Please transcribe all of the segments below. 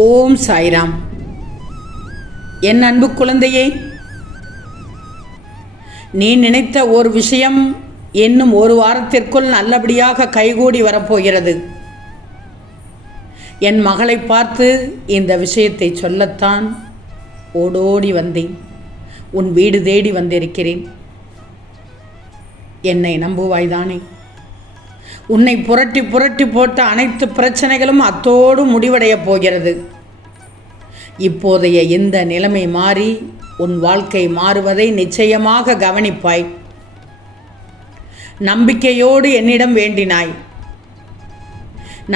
ஓம் சாய்ராம். என் அன்பு குழந்தையே நீ நினைத்த ஒரு விஷயம் இன்னும் ஒரு வாரத்திற்குள் நல்லபடியாக கைகூடி வரப்போகிறது. என் மகளை பார்த்து இந்த விஷயத்தை சொல்லத்தான் ஓடோடி வந்தேன். உன் வீடு தேடி வந்திருக்கிறேன். என்னை நம்புவாய்தானே? உன்னை புரட்டி புரட்டி போட்ட அனைத்து பிரச்சனைகளும் அத்தோடு முடிவடையப் போகிறது. இப்போதைய இந்த நிலைமை மாறி உன் வாழ்க்கை மாறுவதை நிச்சயமாக கவனிப்பாய். நம்பிக்கையோடு என்னிடம் வேண்டினாய்.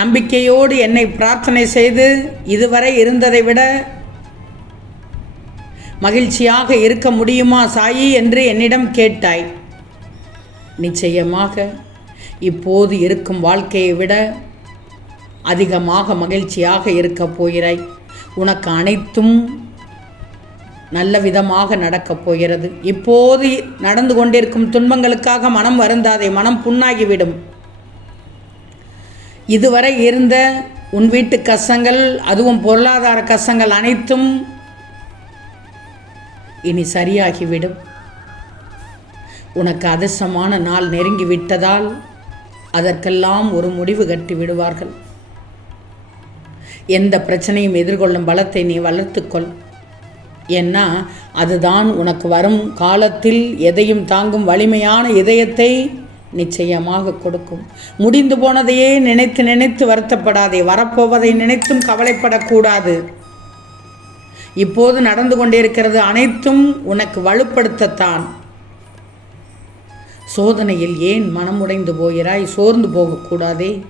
நம்பிக்கையோடு என்னை பிரார்த்தனை செய்து இதுவரை இருந்ததை விட மகிழ்ச்சியாக இருக்க முடியுமா சாயி என்று என்னிடம் கேட்டாய். நிச்சயமாக இப்போது இருக்கும் வாழ்க்கையை விட அதிகமாக மகிழ்ச்சியாக இருக்கப் போகிறாய். உனக்கு அனைத்தும் நல்ல விதமாக நடக்கப் போகிறது. இப்போது நடந்து கொண்டிருக்கும் துன்பங்களுக்காக மனம் வருந்தாதே மனம் புண்ணாகிவிடும். இதுவரை இருந்த உன் வீட்டு கஷ்டங்கள் அதுவும் பொருளாதார கஷ்டங்கள் அனைத்தும் இனி சரியாகிவிடும். உனக்கு அதிர்ஷ்டமான நாள் நெருங்கி விட்டதால் அதற்கெல்லாம் ஒரு முடிவு கட்டி விடுவார்கள். எந்த பிரச்சனையும் எதிர்கொள்ளும் பலத்தை நீ வளர்த்துக்கொள் ஏன்னா அதுதான் உனக்கு வரும் காலத்தில் எதையும் தாங்கும் வலிமையான இதயத்தை நிச்சயமாக கொடுக்கும். முடிந்து போனதையே நினைத்து நினைத்து வருத்தப்படாதே. வரப்போவதை நினைத்தும் கவலைப்படக்கூடாது. இப்போது நடந்து கொண்டிருக்கிறது அனைத்தும் உனக்கு வலுப்படுத்தத்தான். சோதனையில் ஏன் மனமுடைந்து போகிறாய்? சோர்ந்து போகக்கூடாதே.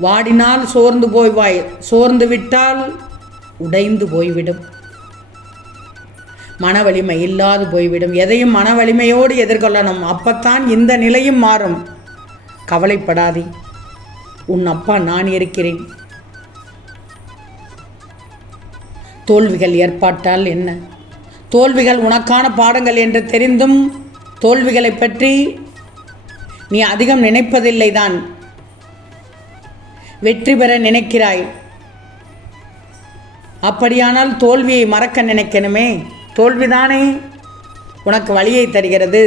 வாடினால் சோர்ந்து போய்வாய். சோர்ந்து விட்டால் உடைந்து போய்விடும். மன வலிமை இல்லாது போய்விடும். எதையும் மன வலிமையோடு எதிர்கொள்ளணும். அப்பத்தான் இந்த நிலையும் மாறும். கவலைப்படாதே. உன் அப்பா நான் இருக்கிறேன். தோல்விகள் ஏற்பாட்டால் என்ன? தோல்விகள் உனக்கான பாடங்கள் என்று தெரிந்தும் தோல்விகளை பற்றி நீ அதிகம் நினைப்பதில்லை தான் வெற்றி பெற நினைக்கிறாய். அப்படியானால் தோல்வியை மறக்க நினைக்கணுமே. தோல்விதானே உனக்கு வழியை தருகிறது.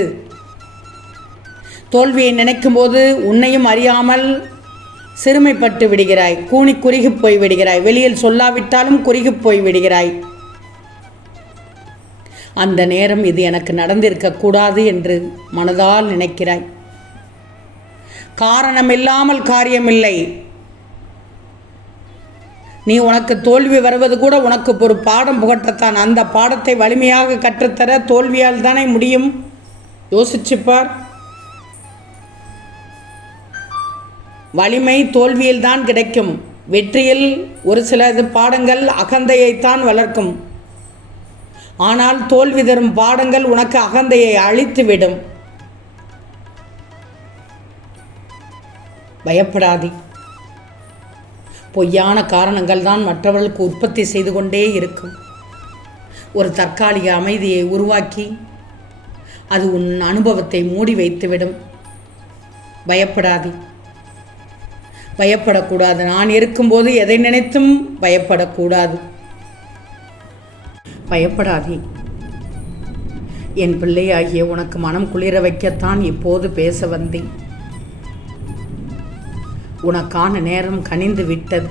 தோல்வியை நினைக்கும்போது உன்னையும் அறியாமல் சிறுமைப்பட்டு விடுகிறாய். கூனி குறுகி போய் விடுகிறாய். வெளியில் சொல்லாவிட்டாலும் குறுகி போய் விடுகிறாய். அந்த நேரம் இது எனக்கு நடந்திருக்கக்கூடாது என்று மனதால் நினைக்கிறாய். காரணமில்லாமல் காரியமில்லை. நீ உனக்கு தோல்வி வருவது கூட உனக்கு ஒரு பாடம் புகட்டத்தான். அந்த பாடத்தை வலிமையாக கற்றுத்தர தோல்வியால் தானே முடியும்? யோசிச்சுப்பார். வலிமை தோல்வியில் தான் கிடைக்கும். வெற்றியில் ஒரு சிலது பாடங்கள் அகந்தையைத்தான் வளர்க்கும். ஆனால் தோல்வி தரும் பாடங்கள் உனக்கு அகந்தையை அழித்துவிடும். பயப்படாதே. பொய்யான காரணங்கள் தான் மற்றவர்களுக்கு உற்பத்தி செய்து கொண்டே இருக்கும். ஒரு தற்காலிக அமைதியை உருவாக்கி அது உன் அனுபவத்தை மூடி வைத்துவிடும். பயப்படாதே. பயப்படக்கூடாது. நான் இருக்கும்போது எதை நினைத்தும் பயப்படக்கூடாது. பயப்படாதே. என் பிள்ளையாகிய உனக்கு மனம் குளிர வைக்கத்தான் இப்போது பேச வந்தேன். உனக்கான நேரம் கனிந்து விட்டது.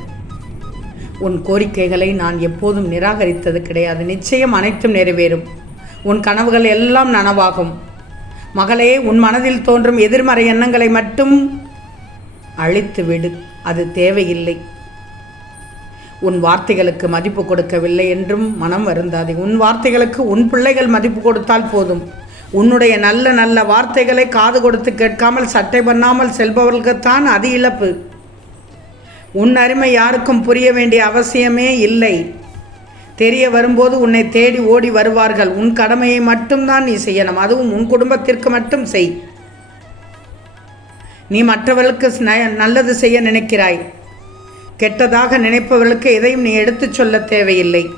உன் கோரிக்கைகளை நான் எப்போதும் நிராகரித்தது கிடையாது. நிச்சயம் அனைத்தும் நிறைவேறும். உன் கனவுகள் எல்லாம் நனவாகும். மகளே உன் மனதில் தோன்றும் எதிர்மறை எண்ணங்களை மட்டும் அழித்து விடு அது தேவையில்லை. உன் வார்த்தைகளுக்கு மதிப்பு கொடுக்கவில்லை என்றும் மனம் வருந்தாதே. உன் வார்த்தைகளுக்கு உன் பிள்ளைகள் மதிப்பு கொடுத்தால் போதும். உன்னுடைய நல்ல நல்ல வார்த்தைகளை காது கொடுத்து கேட்காமல் சட்டை பண்ணாமல் செல்பவர்களுக்குத்தான் அது இழப்பு. உன் அருமை யாருக்கும் புரிய வேண்டிய அவசியமே இல்லை. தெரிய வரும்போது உன்னை தேடி ஓடி வருவார்கள். உன் கடமையை மட்டும்தான் நீ செய்யணும். அதுவும் உன் குடும்பத்திற்கு மட்டும் செய். நீ மற்றவர்களுக்கு ந- நல்லது செய்ய நினைக்கிறாய். கெட்டதாக நினைப்பவர்களுக்கு எதையும் நீ எடுத்துச் சொல்ல தேவையில்லை.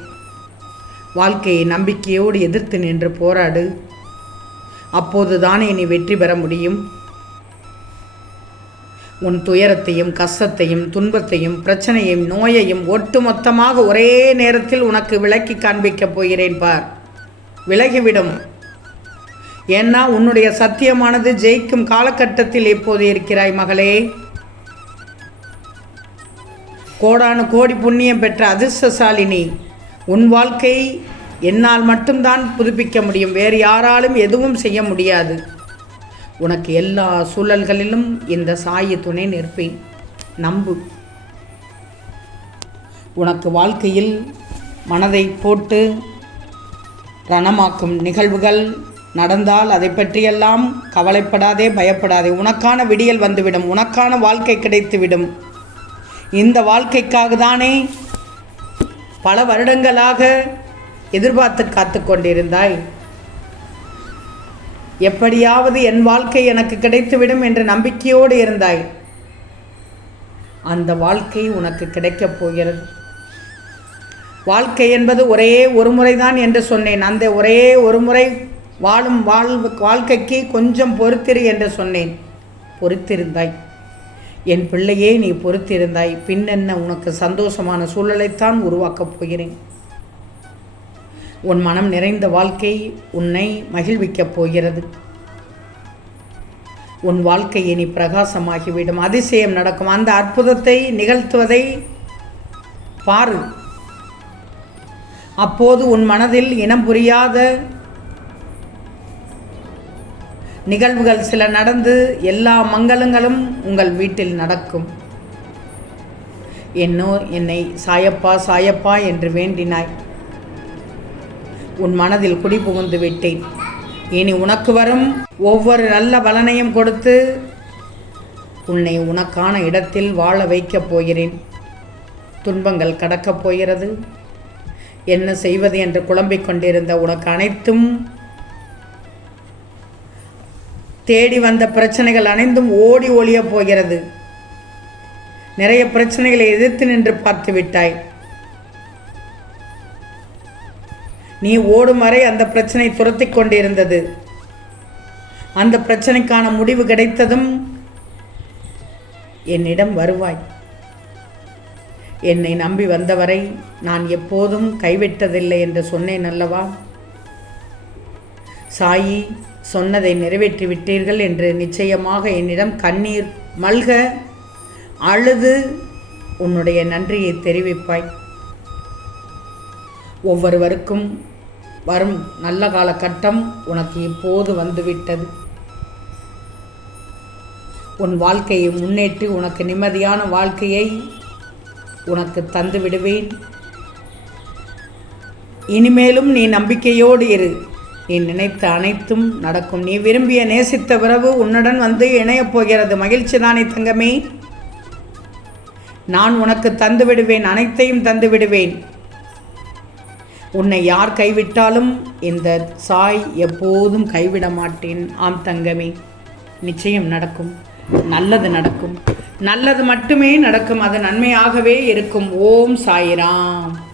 வாழ்க்கையை நம்பிக்கையோடு எதிர்த்து நின்று போராடு. அப்போது தானே நீ வெற்றி பெற முடியும். உன் துயரத்தையும் கஷ்டத்தையும் துன்பத்தையும் பிரச்சனையும் நோயையும் ஒட்டுமொத்தமாக ஒரே நேரத்தில் உனக்கு விளக்கி காண்பிக்கப் போகிறேன் பார். விலகிவிடும். ஏன்னா உன்னுடைய சத்தியமானது ஜெயிக்கும் காலகட்டத்தில் இப்போது இருக்கிறாய் மகளே? கோடானு கோடி புண்ணியம் பெற்ற அதிர்ஷ்டசாலினி உன் வாழ்க்கை என்னால் மட்டும்தான் புதுப்பிக்க முடியும். வேறு யாராலும் எதுவும் செய்ய முடியாது. உனக்கு எல்லா சூழல்களிலும் இந்த சாயி துணை நிற்பேன். நம்பு. உனக்கு வாழ்க்கையில் மனதை போட்டு ரணமாக்கும் நிகழ்வுகள் நடந்தால் அதை பற்றியெல்லாம் கவலைப்படாதே பயப்படாதே. உனக்கான விடியல் வந்துவிடும். உனக்கான வாழ்க்கை கிடைத்துவிடும். இந்த வாழ்க்கைக்காக தானே பல வருடங்களாக எதிர்பார்த்து காத்து கொண்டிருந்தாய். எப்படியாவது என் வாழ்க்கை எனக்கு கிடைத்துவிடும் என்ற நம்பிக்கையோடு இருந்தாய். அந்த வாழ்க்கை உனக்கு கிடைக்கப் போகிறது. வாழ்க்கை என்பது ஒரே ஒரு முறைதான் என்று சொன்னேன். அந்த ஒரே ஒரு முறை வாழும் வாழ்வு வாழ்க்கைக்கு கொஞ்சம் பொறுத்திரு என்று சொன்னேன். பொறுத்திருந்தாய். என் பிள்ளையே நீ பொறுத்திருந்தாய். பின்னென்ன உனக்கு சந்தோஷமான சூழலைத்தான் உருவாக்கப் போகிறேன். உன் மனம் நிறைந்த வாழ்க்கை உன்னை மகிழ்விக்கப் போகிறது. உன் வாழ்க்கை இனி பிரகாசமாகிவிடும். அதிசயம் நடக்கும். அந்த அற்புதத்தை நிகழ்த்துவதை பாரு. அப்போது உன் மனதில் இனம் புரியாத நிகழ்வுகள் சில நடந்து எல்லா மங்களங்களும் உங்கள் வீட்டில் நடக்கும். என்னோ என்னை சாயப்பா சாயப்பா என்று வேண்டினாய். உன் மனதில் குடி புகுந்து விட்டேன். இனி உனக்கு வரும் ஒவ்வொரு நல்ல பலனையும் கொடுத்து உன்னை உனக்கான இடத்தில் வாழ வைக்கப் போகிறேன். துன்பங்கள் கடக்கப் போகிறது. என்ன செய்வது என்று குழம்பிக் கொண்டிருந்த உனக்கு அனைத்தும் தேடி வந்த பிரச்சனைகள் அனைந்தும் ஓடி ஒளியப் போகிறது. நிறைய பிரச்சனைகளை எதிர்த்து நின்று பார்த்து விட்டாய். நீ ஓடும் வரை அந்த பிரச்சனை துரத்தி கொண்டிருந்தது. அந்த பிரச்சனைக்கான முடிவு கிடைத்ததும் என்னிடம் வருவாய். என்னை நம்பி வந்தவரை நான் எப்போதும் கைவிட்டதில்லை என்று சொன்னேன் அல்லவா? சாயி சொன்னதை நிறைவேற்றி விட்டீர்கள் என்று நிச்சயமாக என்னிடம் கண்ணீர் மல்க அழுது உன்னுடைய நன்றியை தெரிவிப்பாய். ஒவ்வொருவருக்கும் வரும் நல்ல காலகட்டம் உனக்கு இப்போது வந்துவிட்டது. உன் வாழ்க்கையை முன்னேற்றி உனக்கு நிம்மதியான வாழ்க்கையை உனக்கு தந்து விடுவேன் இனிமேலும் நீ நம்பிக்கையோடு இரு. நீ நினைத்த அனைத்தும் நடக்கும். நீ விரும்பிய நேசித்த உறவு உன்னுடன் வந்து இணையப் போகிறது மகிழ்ச்சி தானே தங்கமே? நான் உனக்கு தந்து விடுவேன் அனைத்தையும் தந்து விடுவேன். உன்னை யார் கைவிட்டாலும் இந்த சாய் எப்போதும் கைவிட மாட்டேன். ஆம் தங்கமே நிச்சயம் நடக்கும். நல்லது நடக்கும். நல்லது மட்டுமே நடக்கும். அது நன்மையாகவே இருக்கும். ஓம் சாய்ராம்.